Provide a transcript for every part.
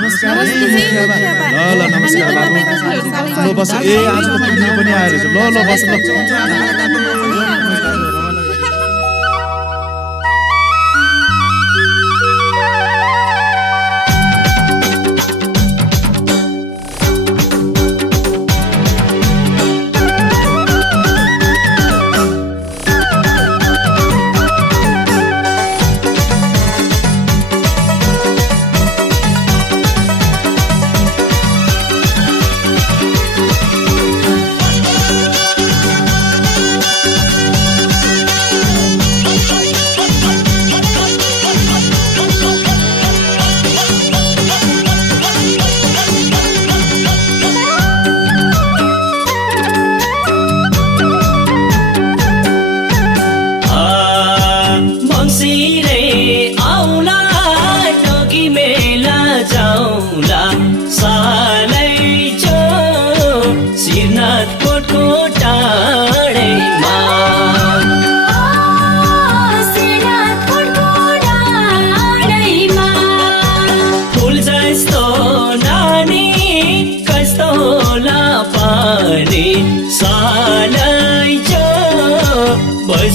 नमस्कार नमस्ते, मुखिया बा। मुखिया बा। ल नमस्कार हामी बाबु त तपाईँको छोरीको ल बस ए आज त पुण्य पनि आएर ल बस ल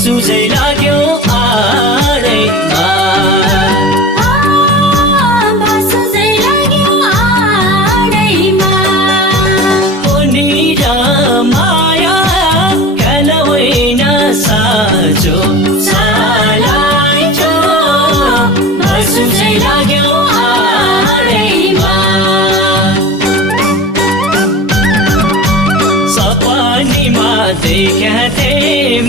सुझै लाग्यो आडैमा सुझै लाग्यो आडैमा कोनी र माया कलवैन साजो सालाई जो सुझै लाग्यो आडैमा सपनीमा देख्थे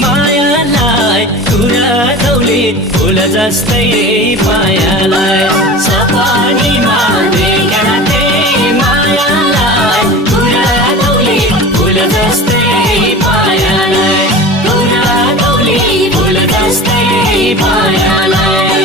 मायालाई कुरा धौली फुल जस्तै मायालाई सपनीमा देख्थे मायालाई कुरा धौली फुल जस्तै मायालाई कुरा धौली फुल जस्तै मायालाई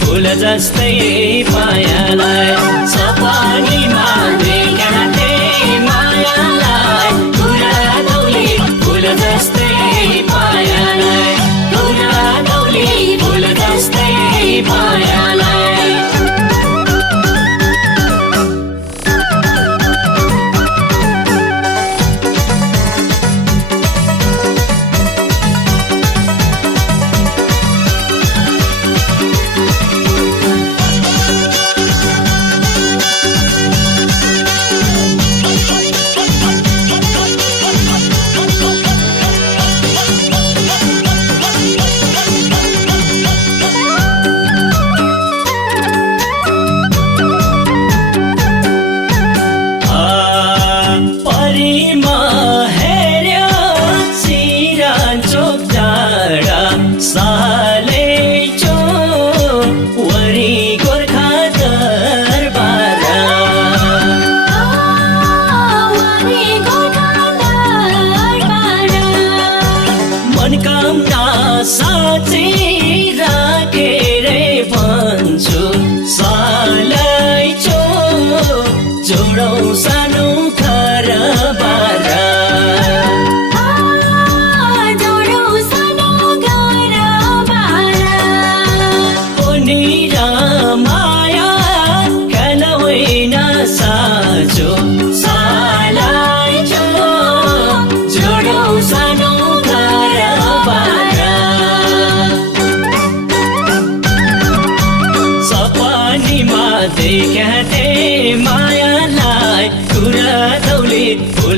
फुल जस्तै मायालाई सपनीमा देख्थे मायालाई कुरा धौली फुल जस्तै मायालाई कुरा धौली फुल जस्तै मायालाई मनकामना साँच्चै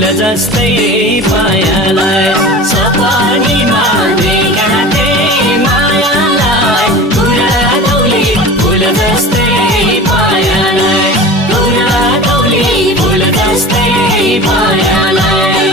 फुल जस्तै मायालाई सपनीमा देखेका थिए मायालाई कुरा दौली फुल जस्तै मायालाई कुरा दौली फुल जस्तै मायालाई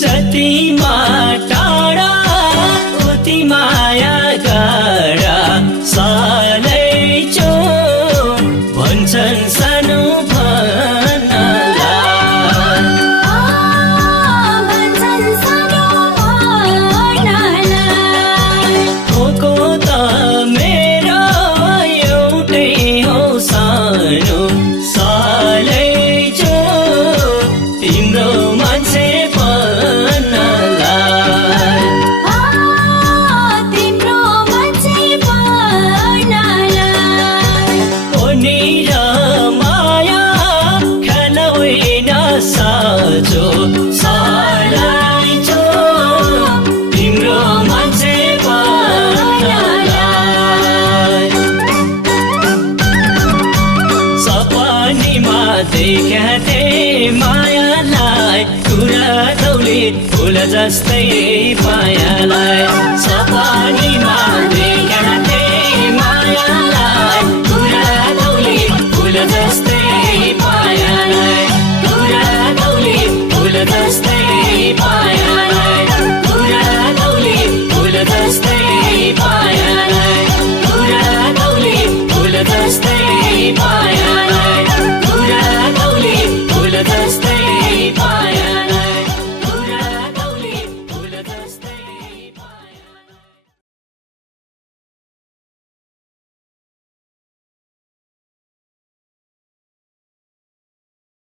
जतिमा टाढा उति माया गाडा सालै चो भन्छन् सानो भन्नलाई भन्छन् सानो भन्नलाई को त मेरो एउटै हो सानो सालै चो तिम्रो मान्छे तिम्रो मान्छे भन्नलाई ओनिर माया खान होइन साँचो सालाई चो तिम्रो मान्छे भन्नलाई सपनीमा देखेका थिए मायालाई कुरा दौली फुल जस्तै मायालाई सपनीमा देखेका थिए मायालाई कुरा दौली फुल जस्तै